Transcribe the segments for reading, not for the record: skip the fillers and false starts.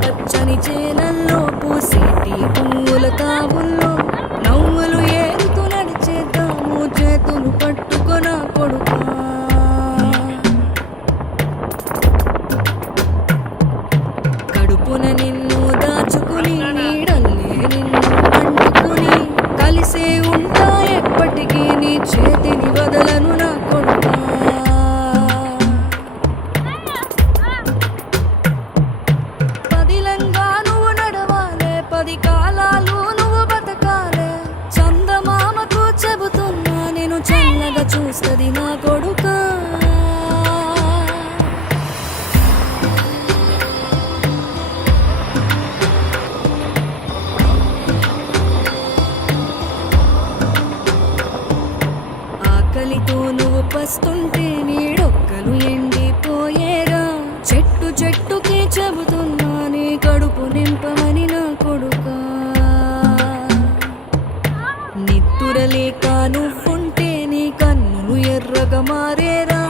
పచ్చని చేలల్లో పూసేటి పువ్వుల తావుల్లో నవ్వులు ఏరుతూ నడిచేద్దాము చేతులు పట్టుకొన కొడుకా కడుపున నిన్ను దాచుకుని నీడల్లే నిన్ను అంటుకుని కలిసే ఉంటా ఎప్పటికీ నీ చేతిని వదలను నా కొడుకా పదిలంగా నువ్వు నడవాలే పది కాలాలు నువ్వు బతకాలే చందమామకు చెబుతున్నా నేను చల్లగా చూస్తది నా కొడుకా ఆకలితో నువ్వు పస్తుంటే నీడొక్కలు ఎండిపోయేరా చెట్టు చెట్టుకి చెబుతున్నా నీ కడుపు నింపమని నా కొడుకా నిద్దురలేక నువ్వుంటే నీ కన్నులు ఎర్రగా మారేరా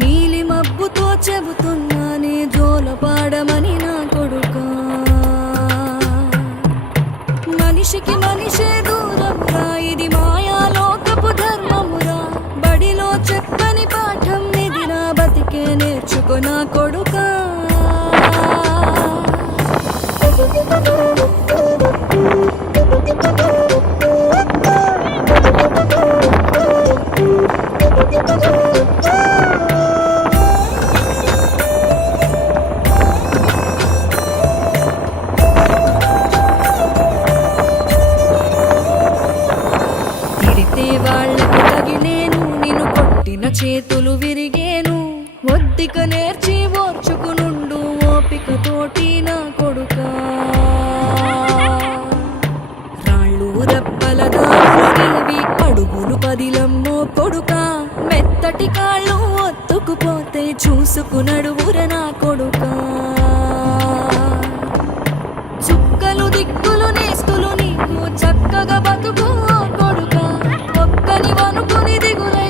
నీలి మబ్బుతో చెబుతున్నా నీ జోల పాడమని నా కొడుకా మనిషికి మనిషే దూరమురా ఇది మాయాలోకపు ధర్మమురా బడిలో చెప్పని పాఠం ఇది నా బతికే నేర్చుకో నా కొడుకా తిడితే వాళ్ళకు తగిలేను నిన్ను కొట్టిన చేతులు విరిగేను ఒద్దిక నేర్చి ఓర్చుకునుండు ఓపికతోటి నా కొడుకా రాళ్ళు రప్పల దారులు నీవి అడుగులు పదిలమ్మో కొడుకా మెత్తటి కాళ్ళు ఒత్తుకుపోతే చూసుకునడువుర నా కొడుకా చుక్కలు దిక్కులు నేస్తులు నీకు చక్కగా బతుకు కొడుకా ఒక్కని వనుకుని దిగులే